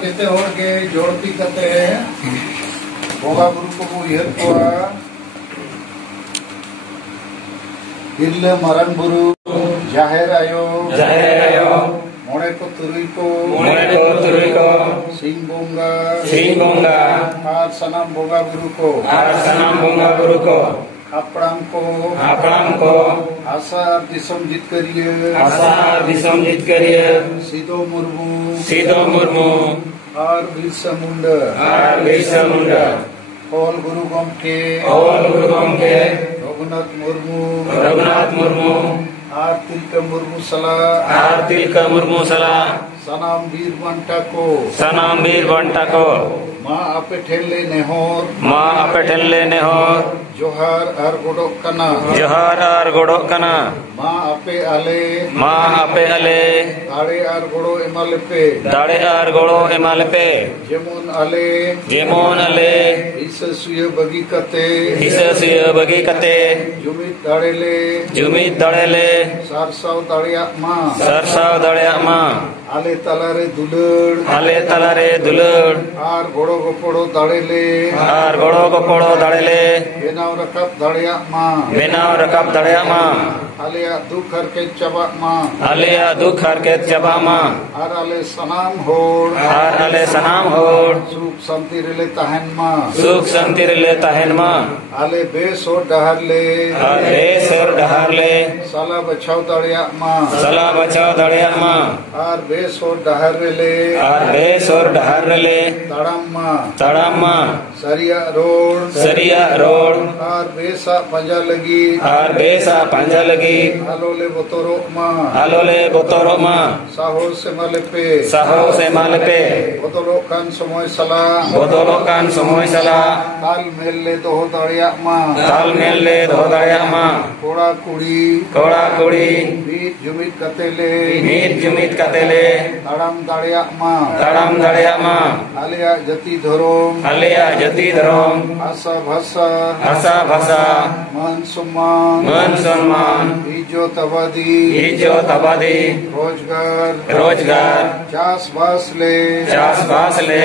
जेते होड़ के जोड़ती कते बोगा गुरु को उयहर कोआ हिरले मरण बुरु जाहेर आयो मोड़े को तुरुई को सिंह बोंगा आर सनाम बोगा गुरु को हापड़ाम को आशा दिसम जीत करिए सीधो मुर्मू और Birsa Munda all Guru गमके Raghunath Murmu are Tilka Murmu सला सनाम वीर बंटा को माँ आपे ठेले नेहोर जोहार आर गोडोक कना माँ आपे आले दाड़े आर गोड़ो एमालेपे जेमोन आले हिससुय बगी कते जुमित दाड़ेले सरसाव दाड़िया माँ आले तलारे दुलड़ आर गोड़ो गोपड़ो दाड़ेले बेनाव रकाब दाड़िया माँ आलिया दुख हरके चबा माँ आर आले सनाम होड़ सुख शांति रिले तहन माँ आले बेस और डहार ले साला बचाव दाड़िया माँ आर बेस और डहार ले तड़ाम माँ सरिया रोड आर बेसा पंजा लगी आलोले बोतरो माँ साहो से माले पे बोतरो कान समय सला ताल मेल ले दो दाड़िया माँ कोड़ा कुड़ी बीत जुमित कतेले तड़ाम दाड़िया माँ आलिया जति धरोम आशा भाषा मान सम्मान इज्जत आबादी रोजगार चास बास ले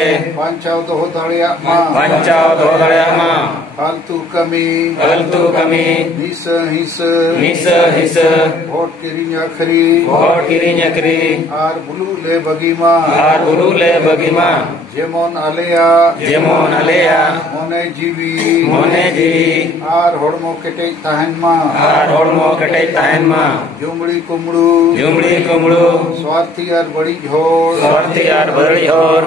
पंचाव दो दाड़िया माँ फालतू कमी हिस वोट किरिंग अखरी आर बुलू ले बगी माँ जेमोन आलेया मोने जीवी आर होड़मो केटेज तहन माँ जुमड़ी कुमड़ू स्वार्थी आर बड़ी झोर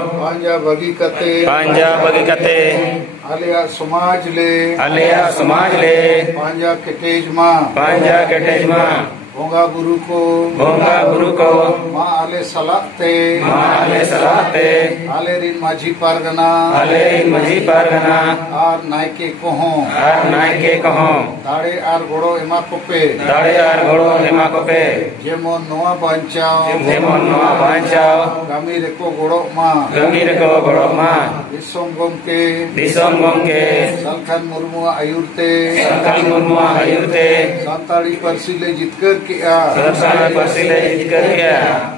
पांजा बगी कते आलिया समाज ले पांजा केटेज माँ भोंगा गुरु को माँ आले सलाते आले रिन माझी पारगना आर नायके कहो दाड़े आर गोड़ो एमा कोपे जेमोन नोआ बांचाओ गामी रेको गोड़ो माँ दिसोम गमके सलखान मुर्मू आयुरते संताड़ी परसी ले जितकर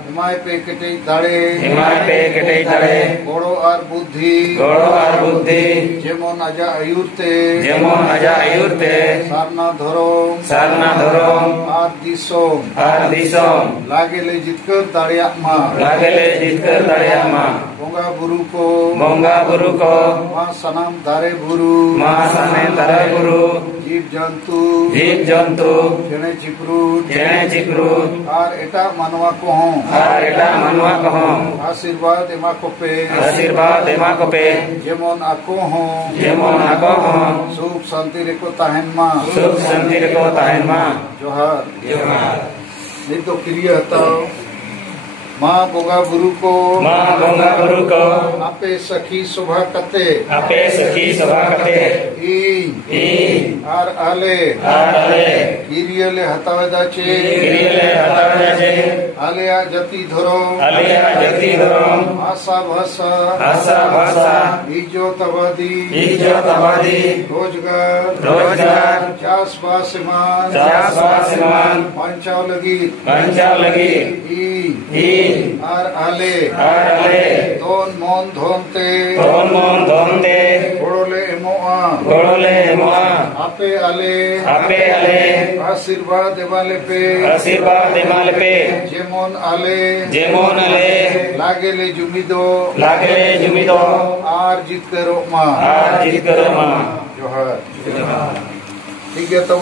हिमाय पे केटेज दाड़े गोड़ो आर बुद्धि जेमोन आजा आयुरते सारना धरोम आर दिसोम लागे ले जितकर दाड़िया माँ बोंगा बुरु को माँ सनाम दारे बुरु जीव जंतु जेने चिपरूट आर एटा मनवा को आशीर्वाद एमा कोपे जेमोन आको हो सुख शांति रेको तहन माँ जोहार नहीं तो क्रिया हताओ माँ बोगा गुरु को आपे सखी शोभा कते आर आले किरियले हतावे दाचे आलिया जति धरोम आशा भाषा इज्जत आबादी रोजगार चास बासमान पंचाव लगी আর আলে দন মন ধনতে গড়লে এমোয়া আপে আলে আশীর্বাদ এমালে পে যেমন আলে লাগেলে জুমিদো আর জিততে রোমা জোহার ঠিক है तब